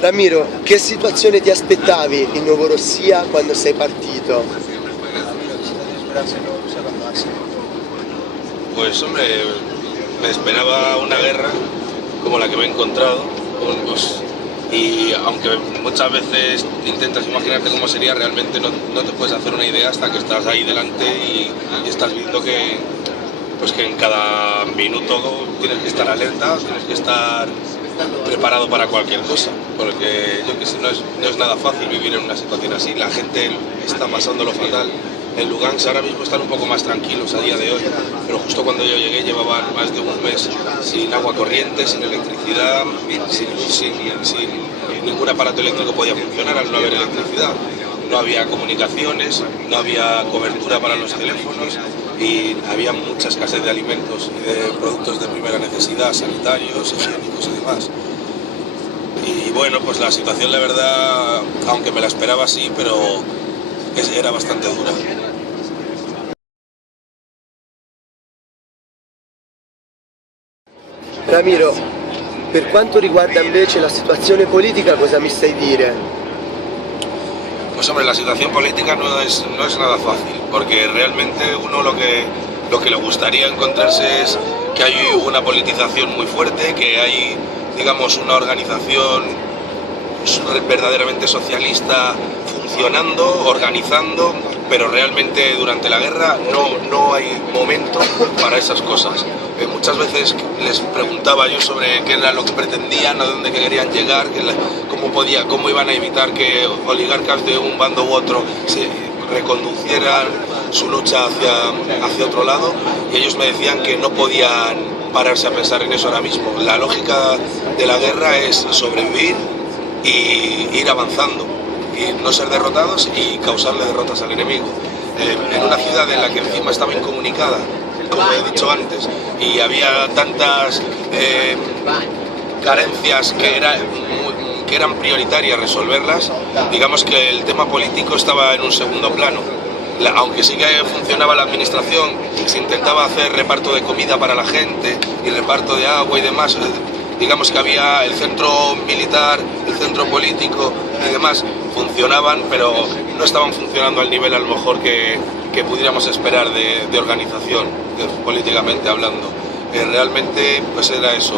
Ramiro, che situazione ti aspettavi in Novorossija quando sei partito? Pues hombre, me esperaba una guerra como la que me he encontrado, pues, y aunque muchas veces intentas imaginarte cómo sería, realmente no te puedes hacer una idea hasta que estás ahí delante y estás viendo que, pues que en cada minuto tienes que estar alerta, tienes que estar preparado para cualquier cosa, porque yo que sé, no es nada fácil vivir en una situación así, la gente está pasándolo fatal. En Lugansk ahora mismo están un poco más tranquilos a día de hoy, pero justo cuando yo llegué llevaban más de un mes sin agua corriente, sin electricidad, sin ningún aparato eléctrico podía funcionar al no haber electricidad. No había comunicaciones, no había cobertura para los teléfonos y había mucha escasez de alimentos y de productos de primera necesidad, sanitarios, higiénicos y demás. Y bueno, pues la situación, la verdad, aunque me la esperaba así, pero era bastante dura. Ramiro, per quanto riguarda invece la situazione politica, cosa mi sai dire? Pues hombre, la situación política no es nada fácil, porque realmente uno lo que le gustaría encontrarse es que hay una politización muy fuerte, que hay, digamos, una organización verdaderamente socialista funcionando, organizando, pero realmente durante la guerra no hay momento para esas cosas. Muchas veces les preguntaba yo sobre qué era lo que pretendían, a dónde querían llegar, cómo iban a evitar que oligarcas de un bando u otro se reconducieran su lucha hacia otro lado, y ellos me decían que no podían pararse a pensar en eso ahora mismo. La lógica de la guerra es sobrevivir y ir avanzando, y no ser derrotados y causarle derrotas al enemigo. En una ciudad en la que encima estaba incomunicada, como he dicho antes, y había tantas carencias que eran prioritarias resolverlas, digamos que el tema político estaba en un segundo plano. Aunque sí que funcionaba la administración, se intentaba hacer reparto de comida para la gente y reparto de agua y demás. Digamos que había el centro militar, el centro político y demás funcionaban, pero no estaban funcionando al nivel a lo mejor que pudiéramos esperar de organización, políticamente hablando. Realmente pues era eso,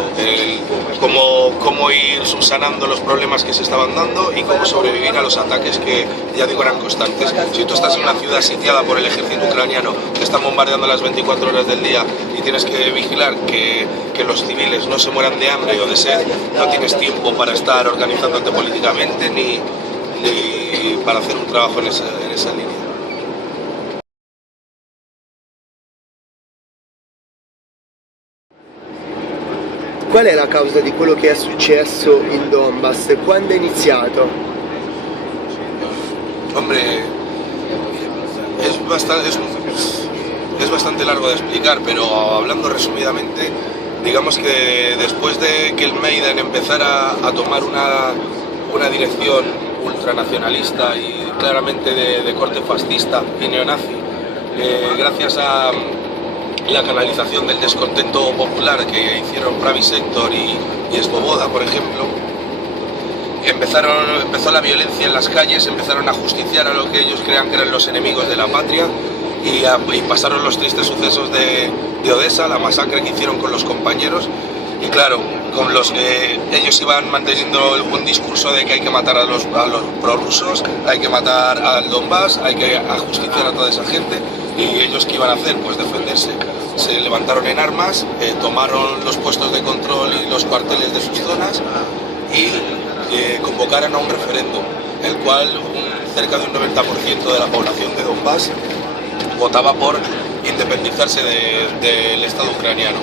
cómo ir subsanando los problemas que se estaban dando y cómo sobrevivir a los ataques que, ya digo, eran constantes. Si tú estás en una ciudad sitiada por el ejército ucraniano, que están bombardeando las 24 horas del día y tienes que vigilar que los civiles no se mueran de hambre o de sed, no tienes tiempo para estar organizándote políticamente ni para hacer un trabajo en esa línea. Qual è la causa di quello che è successo in Donbass? Quando è iniziato? Hombre, es bastante largo de explicar, pero hablando resumidamente, digamos que después de que el Maiden empezara a tomar una dirección ultranacionalista y claramente de corte fascista y neonazi, gracias a la canalización del descontento popular que hicieron Pravi Sector y Svoboda, por ejemplo, empezó la violencia en las calles, empezaron a justiciar a lo que ellos creían que eran los enemigos de la patria y pasaron los tristes sucesos de Odessa, la masacre que hicieron con los compañeros. Y claro, ellos iban manteniendo el buen discurso de que hay que matar a los prorrusos, hay que matar al Donbass, hay que ajusticiar a toda esa gente. ¿Y ellos qué iban a hacer? Pues defenderse. Se levantaron en armas, tomaron los puestos de control y los cuarteles de sus zonas y convocaron a un referéndum, el cual cerca de un 90% de la población de Donbass votaba por independizarse del Estado ucraniano.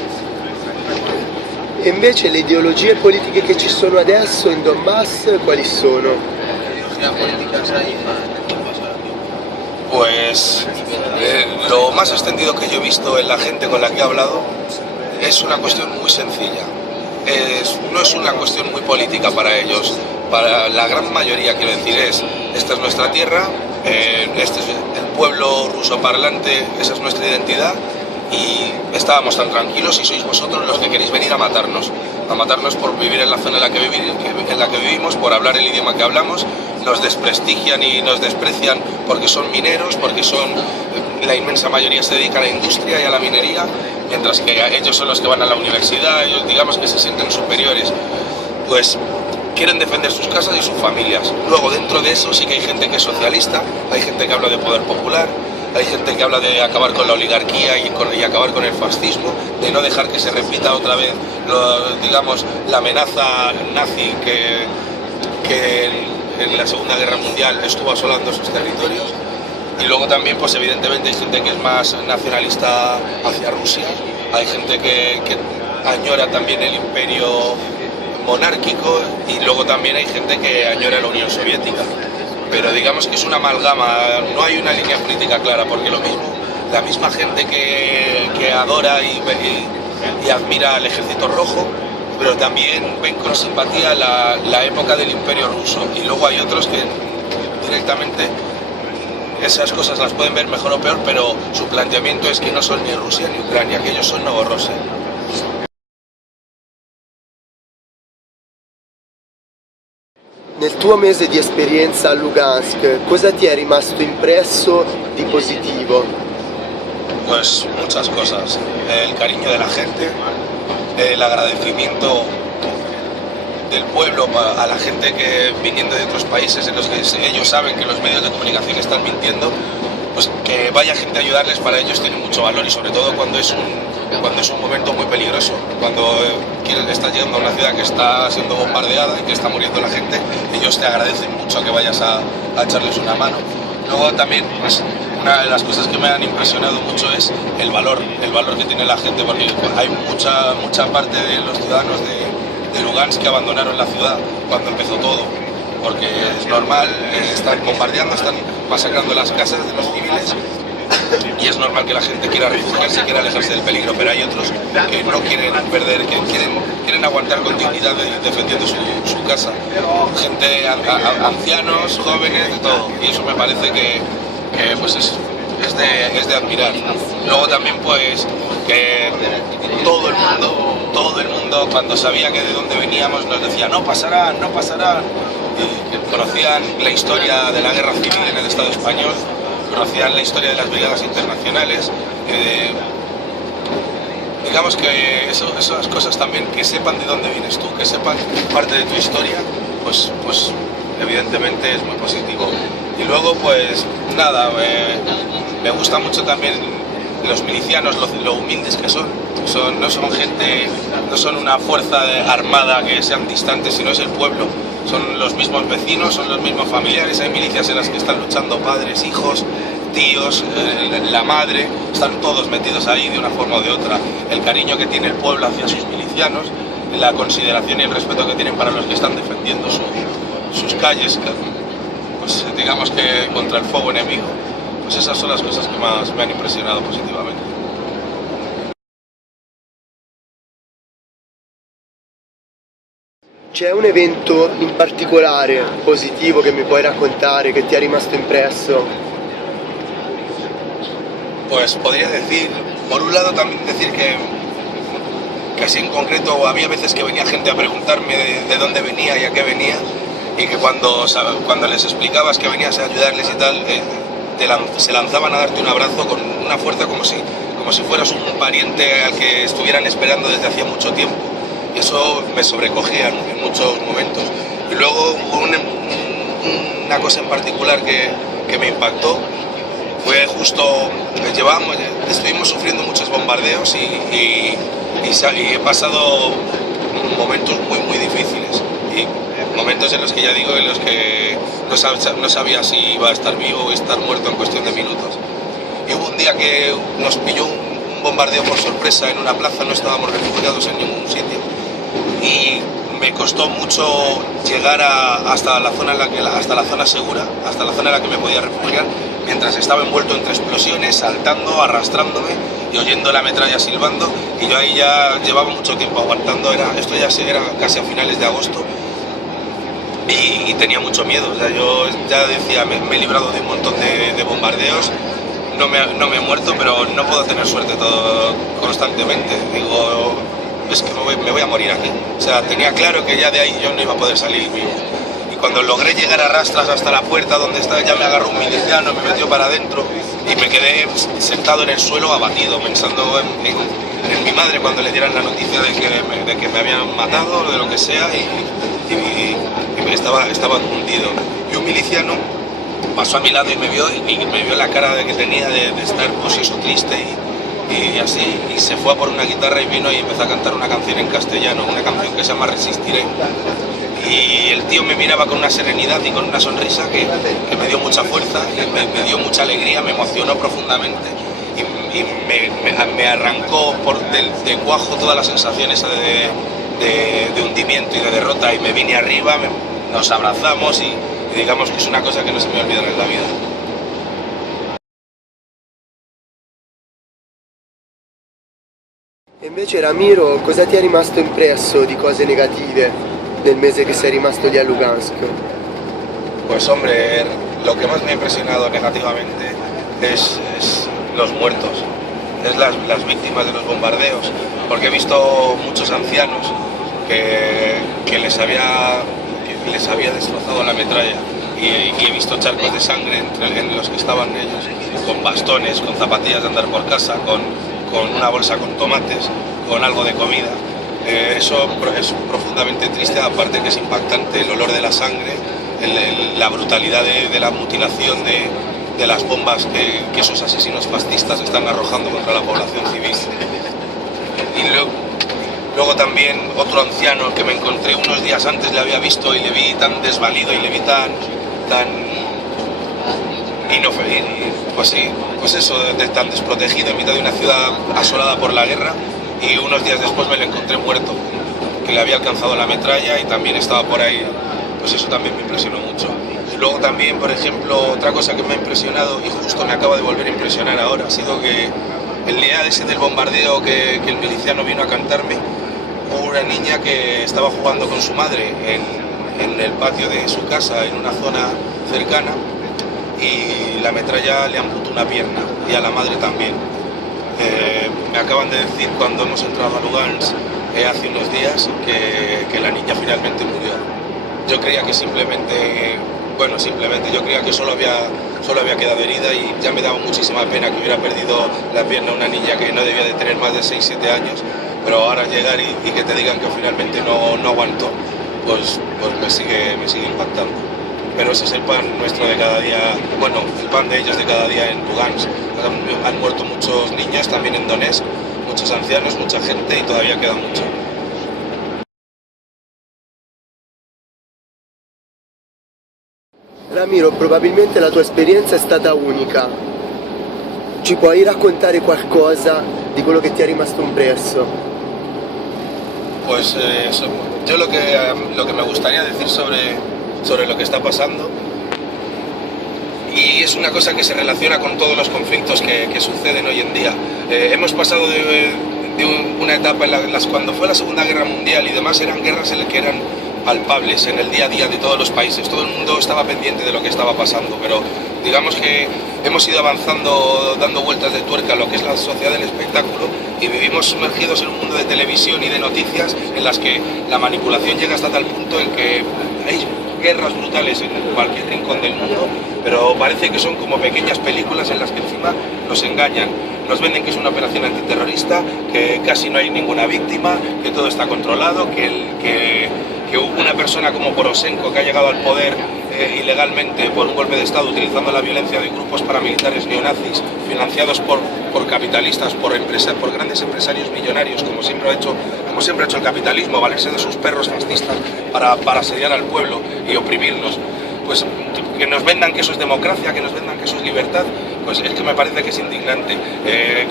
E invece le ideologie politiche che ci sono adesso in Donbass quali sono? Pues lo más extendido que yo he visto en la gente con la que he hablado es una cuestión muy sencilla. No es una cuestión muy política para ellos. Para la gran mayoría, quiero decir, esta es nuestra tierra, este es el pueblo ruso parlante, esa es nuestra identidad, y estábamos tan tranquilos y sois vosotros los que queréis venir a matarnos. a matarnos por vivir en la zona en la que vivimos, por hablar el idioma que hablamos. Nos desprestigian y nos desprecian porque son mineros, porque la inmensa mayoría se dedica a la industria y a la minería, mientras que ellos son los que van a la universidad, ellos digamos que se sienten superiores, pues quieren defender sus casas y sus familias. Luego dentro de eso sí que hay gente que es socialista, hay gente que habla de poder popular, hay gente que habla de acabar con la oligarquía y acabar con el fascismo, de no dejar que se repita otra vez, digamos, la amenaza nazi que en la Segunda Guerra Mundial estuvo asolando sus territorios. Y luego también, pues evidentemente hay gente que es más nacionalista hacia Rusia, hay gente que añora también el imperio monárquico, y luego también hay gente que añora la Unión Soviética. Pero digamos que es una amalgama, no hay una línea política clara, porque la misma gente que adora y admira al Ejército Rojo, pero también ven con simpatía la época del Imperio Ruso, y luego hay otros que directamente esas cosas las pueden ver mejor o peor, pero su planteamiento es que no son ni Rusia ni Ucrania, que ellos son Novorossiya. Nel tuo mese di esperienza a Lugansk, cosa ti è rimasto impresso di positivo? Pues muchas cosas, el cariño de la gente, el agradecimiento del pueblo a la gente que viniendo de otros países en los que ellos saben que los medios de comunicación están mintiendo, pues que vaya gente a ayudarles, para ellos tiene mucho valor, y sobre todo cuando es un momento muy peligroso, cuando estás llegando a una ciudad que está siendo bombardeada y que está muriendo la gente, ellos te agradecen mucho que vayas a echarles una mano. Luego también, pues, una de las cosas que me han impresionado mucho es el valor que tiene la gente, porque hay mucha parte de los ciudadanos de Lugansk que abandonaron la ciudad cuando empezó todo, porque es normal, están bombardeando, están masacrando las casas de los civiles, y es normal que la gente quiera refugiarse, quiera alejarse del peligro, pero hay otros que no quieren perder, que quieren aguantar con dignidad defendiendo su casa. Gente, ancianos, jóvenes, de todo, y eso me parece que pues es de admirar. Luego también, pues, que todo el mundo cuando sabía que de dónde veníamos nos decía no pasarán, y que conocían la historia de la guerra civil en el Estado español, conocían la historia de las brigadas internacionales, digamos que esas cosas también, que sepan de dónde vienes tú, que sepan parte de tu historia, pues evidentemente es muy positivo. Y luego, pues nada, me gusta mucho también los milicianos, lo humildes que son. No son gente, no son una fuerza armada que sean distantes, sino es el pueblo. Son los mismos vecinos, son los mismos familiares. Hay milicias en las que están luchando padres, hijos, tíos, la madre, están todos metidos ahí de una forma o de otra. El cariño que tiene el pueblo hacia sus milicianos, la consideración y el respeto que tienen para los que están defendiendo sus calles, pues digamos que contra el fuego enemigo. Pues esas son las cosas que más me han impresionado positivamente. C'è un evento in particolare positivo che mi puoi raccontare, che ti è rimasto impresso? Pues podría decir, por un lado también decir que así en concreto había veces que venía gente a preguntarme de dónde venía y a qué venía, y que cuando les explicabas que venías a ayudarles y tal, se lanzaban a darte un abrazo con una fuerza como si fueras un pariente al que estuvieran esperando desde hacía mucho tiempo. Y eso me sobrecogía en muchos momentos. Y luego una cosa en particular que me impactó fue justo, estuvimos sufriendo muchos bombardeos y he pasado momentos muy muy difíciles, y momentos en los que ya digo, en los que no sabía si iba a estar vivo o estar muerto en cuestión de minutos. Y hubo un día que nos pilló un bombardeo por sorpresa en una plaza, no estábamos refugiados en ningún sitio, y me costó mucho llegar hasta la zona segura, hasta la zona en la que me podía refugiar, mientras estaba envuelto entre explosiones, saltando, arrastrándome y oyendo la metralla silbando, y yo ahí ya llevaba mucho tiempo aguantando, esto ya era casi a finales de agosto, y tenía mucho miedo. O sea, yo ya decía, me he librado de un montón de bombardeos, no me he muerto, pero no puedo tener suerte todo constantemente. Digo, es que me voy a morir aquí. O sea, tenía claro que ya de ahí yo no iba a poder salir vivo. Y cuando logré llegar a rastras hasta la puerta donde estaba, ya me agarró un miliciano, me metió para adentro y me quedé sentado en el suelo abatido, pensando en mi madre cuando le dieran la noticia de que me habían matado o de lo que sea, y estaba hundido. Y un miliciano pasó a mi lado y me vio la cara que tenía de estar pues eso, triste y así, y se fue a por una guitarra y vino y empezó a cantar una canción en castellano, una canción que se llama Resistiré. Y el tío me miraba con una serenidad y con una sonrisa que me dio mucha fuerza, me dio mucha alegría, me emocionó profundamente y me arrancó de cuajo todas las sensaciones de hundimiento y de derrota, y me vine arriba, nos abrazamos y digamos que es una cosa que no se me olvidará en la vida. Invece Ramiro, cosa ti è rimasto impresso di cose negative nel mese che sei rimasto lì a Lugansk? Pues hombre, lo que más me ha impresionado negativamente es los muertos, es las víctimas de los bombardeos, porque he visto muchos ancianos que les había destrozado la metralla, y he visto charcos de sangre en los que estaban ellos, con bastones, con zapatillas de andar por casa, con una bolsa con tomates, con algo de comida. Eso es profundamente triste, aparte que es impactante el olor de la sangre, la brutalidad de la mutilación de las bombas que esos asesinos fascistas están arrojando contra la población civil. Y luego también otro anciano que me encontré unos días antes, le había visto y le vi tan desvalido y le vi tan pues sí, pues eso, tan desprotegido en mitad de una ciudad asolada por la guerra, y unos días después me lo encontré muerto, que le había alcanzado la metralla y también estaba por ahí. Pues eso también me impresionó mucho. Y luego también, por ejemplo, otra cosa que me ha impresionado, y justo me acaba de volver a impresionar ahora, ha sido que el día ese del bombardeo que el miliciano vino a cantarme, hubo una niña que estaba jugando con su madre en el patio de su casa, en una zona cercana, y la metralla le amputó una pierna, y a la madre también. Me acaban de decir cuando hemos entrado a Lugansk hace unos días que la niña finalmente murió. Yo creía que simplemente yo creía que solo había quedado herida, y ya me daba muchísima pena que hubiera perdido la pierna una niña que no debía de tener más de 6-7 años, pero ahora llegar y que te digan que finalmente no aguantó, pues me sigue impactando. Pero ese es el pan nuestro de cada día, bueno, el pan de ellos de cada día en Lugansk. Han muerto muchos niños también en Donetsk, muchos ancianos, mucha gente, y todavía queda mucho. Ramiro, probabilmente la tua esperienza è stata unica. Ci puoi raccontare qualcosa di quello che ti è rimasto impresso? Pues yo lo que me gustaría decir sobre lo que está pasando, y es una cosa que se relaciona con todos los conflictos que suceden hoy en día. Hemos pasado de una etapa en cuando fue la Segunda Guerra Mundial y demás, eran guerras en las que eran palpables en el día a día de todos los países, todo el mundo estaba pendiente de lo que estaba pasando, pero digamos que hemos ido avanzando, dando vueltas de tuerca a lo que es la sociedad del espectáculo, y vivimos sumergidos en un mundo de televisión y de noticias en las que la manipulación llega hasta tal punto en que hay guerras brutales en cualquier rincón del mundo, pero parece que son como pequeñas películas en las que encima nos engañan. Nos venden que es una operación antiterrorista, que casi no hay ninguna víctima, que todo está controlado, que una persona como Poroshenko, que ha llegado al poder ilegalmente por un golpe de Estado utilizando la violencia de grupos paramilitares neonazis financiados por capitalistas, por grandes empresarios millonarios, como siempre ha hecho el capitalismo, valerse de sus perros fascistas para asediar al pueblo y oprimirnos. Pues que nos vendan que eso es democracia, que nos vendan que eso es libertad, pues es que me parece que es indignante.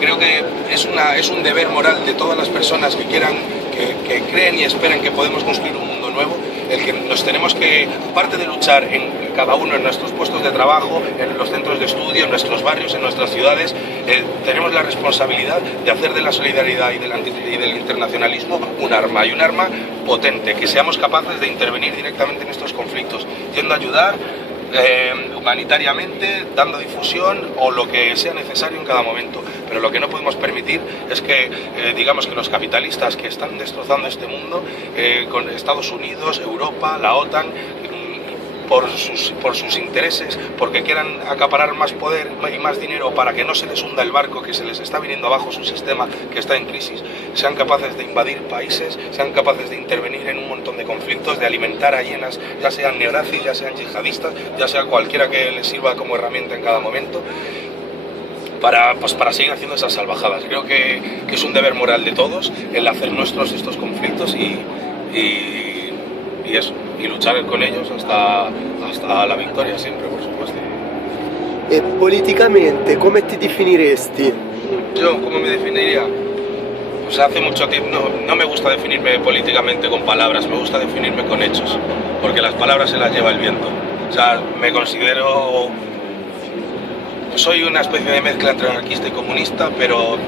Creo que es un deber moral de todas las personas que creen y esperan que podemos construir un mundo nuevo, el que nos tenemos que, aparte de luchar en cada uno en nuestros puestos de trabajo, en los centros de estudio, en nuestros barrios, en nuestras ciudades, tenemos la responsabilidad de hacer de la solidaridad y del internacionalismo un arma, y un arma potente, que seamos capaces de intervenir directamente en estos conflictos, yendo a ayudar, humanitariamente, dando difusión o lo que sea necesario en cada momento. Pero lo que no podemos permitir es que, digamos que los capitalistas que están destrozando este mundo, con Estados Unidos, Europa, la OTAN, por sus intereses, porque quieran acaparar más poder y más dinero para que no se les hunda el barco, que se les está viniendo abajo su sistema, que está en crisis, sean capaces de invadir países, sean capaces de intervenir en un montón de conflictos, de alimentar a hienas, ya sean neonazis, ya sean yihadistas, ya sea cualquiera que les sirva como herramienta en cada momento, para seguir haciendo esas salvajadas. Creo que es un deber moral de todos el hacer nuestros estos conflictos y eso, y luchar con ellos hasta la victoria siempre, por supuesto. E politicamente come ti definiresti? Yo, ¿cómo me definiría? Pues hace mucho tiempo, no me gusta definirme políticamente con palabras, me gusta definirme con hechos, porque las palabras se las lleva el viento. O sea, me considero... Soy una especie de mezcla entre anarquista y comunista, pero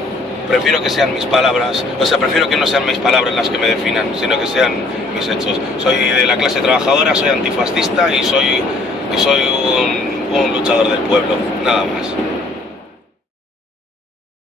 prefiero que sean mis palabras, o sea, prefiero que no sean mis palabras las que me definan, sino que sean mis hechos. Soy de la clase trabajadora, soy antifascista y soy un luchador del pueblo, nada más.